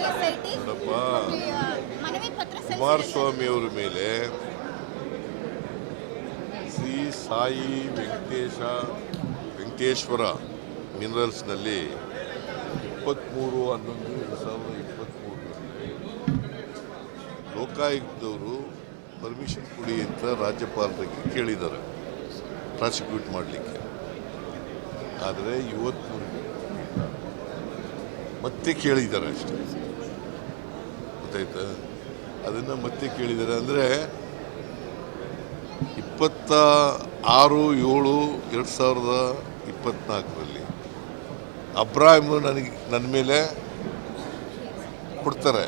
ನೋಡಪ್ಪ, ಕುಮಾರಸ್ವಾಮಿ ಅವರ ಮೇಲೆ ಶ್ರೀ ಸಾಯಿ ವೆಂಕಟೇಶ್ವರ ಮಿನರಲ್ಸ್ನಲ್ಲಿ 23/11/2023 ಲೋಕಾಯುಕ್ತವರು ಪರ್ಮಿಷನ್ ಕೊಡಿ ಅಂತ ರಾಜ್ಯಪಾಲರಿಗೆ ಕೇಳಿದ್ದಾರೆ ಪ್ರಾಸಿಕ್ಯೂಟ್ ಮಾಡಲಿಕ್ಕೆ. ಆದರೆ ಇವತ್ತು ಮತ್ತೆ ಕೇಳಿದ್ದಾರೆ ಅಷ್ಟೇ, ಗೊತ್ತಾಯ್ತಾ? ಅದನ್ನು ಮತ್ತೆ ಕೇಳಿದ್ದಾರೆ ಅಂದರೆ 26/7/2024 ಅಬ್ರಾಹಿಮ್ ನನ್ನ ಮೇಲೆ ಕೊಡ್ತಾರೆ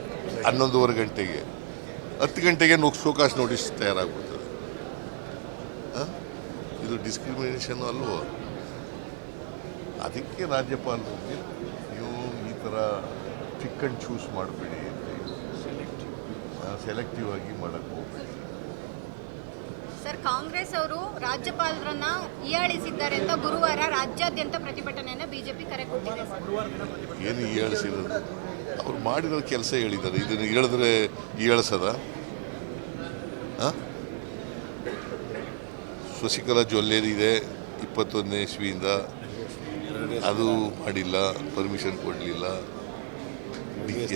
11:15 ಗಂಟೆಗೆ. 10 ಗಂಟೆಗೆ ಶೋಕಾಸ್ ನೋಟಿಸ್ ತಯಾರಾಗ್ಬಿಡ್ತದೆ. ಇದು ಡಿಸ್ಕ್ರಿಮಿನೇಷನ್ ಅಲ್ವೋ? ಅದಕ್ಕೆ ರಾಜ್ಯಪಾಲರಿಗೆ ನೀವು ಈ ಥರ ಪಿಕ್ ಆ್ಯಂಡ್ ಚೂಸ್ ಮಾಡಬೇಡಿ, ಸೆಲೆಕ್ಟಿವ್ ಆಗಿ ಮಾಡಕ್ಕೆ ಹೋಗಬೇಡಿ. ಸರ್, ಕಾಂಗ್ರೆಸ್ ಅವರು ರಾಜ್ಯಪಾಲರನ್ನ ಹೀಯಾಳಿಸಿದ್ದಾರೆ ಅಂತ ಗುರುವಾರ ರಾಜ್ಯಾದ್ಯಂತ ಪ್ರತಿಭಟನೆಯನ್ನು ಬಿಜೆಪಿ ಕರೆ ಕೊಟ್ಟಿದೆ. ಏನು ಹೀಯಾಳಿಸಿರೋದು? ಅವ್ರು ಮಾಡಿರೋ ಕೆಲಸ ಹೇಳಿದ್ದಾರೆ. ಇದನ್ನು ಹೇಳಿದ್ರೆ ಹೀಯಾಳಿಸದ? ಶಶಿಕಲಾ ಜ್ಯುವೆಲ್ಲರಿ ಇದೆ 21ನೇ ಇಸ್ವಿಯಿಂದ, ಅದು ಮಾಡಿಲ್ಲ, ಪರ್ಮಿಷನ್ ಕೊಡಲಿಲ್ಲ.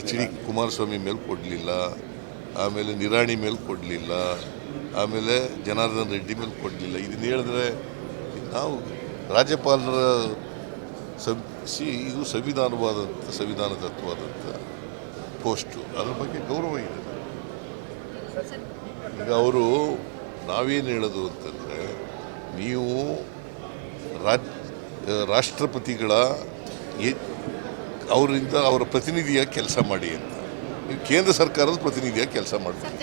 HD ಕುಮಾರಸ್ವಾಮಿ ಮೇಲೆ ಕೊಡಲಿಲ್ಲ, ಆಮೇಲೆ ನಿರಾಣಿ ಮೇಲೆ ಕೊಡಲಿಲ್ಲ, ಆಮೇಲೆ ಜನಾರ್ದನ್ ರೆಡ್ಡಿ ಮೇಲೆ ಕೊಡಲಿಲ್ಲ. ಇದನ್ನು ಹೇಳಿದ್ರೆ ನಾವು ರಾಜ್ಯಪಾಲರ ಇದು ಸಂವಿಧಾನ ತತ್ವವಾದಂಥ ಪೋಸ್ಟು, ಅದ್ರ ಬಗ್ಗೆ ಗೌರವ ಇದೆ. ಈಗ ಅವರು ನಾವೇನು ಹೇಳೋದು ಅಂತಂದರೆ, ನೀವು ರಾಷ್ಟ್ರಪತಿಗಳ ಅವರಿಂದ ಅವರ ಪ್ರತಿನಿಧಿಯಾಗಿ ಕೆಲಸ ಮಾಡಿ ಅಂತ. ನೀವು ಕೇಂದ್ರ ಸರ್ಕಾರದ ಪ್ರತಿನಿಧಿಯಾಗಿ ಕೆಲಸ ಮಾಡಬೇಕು.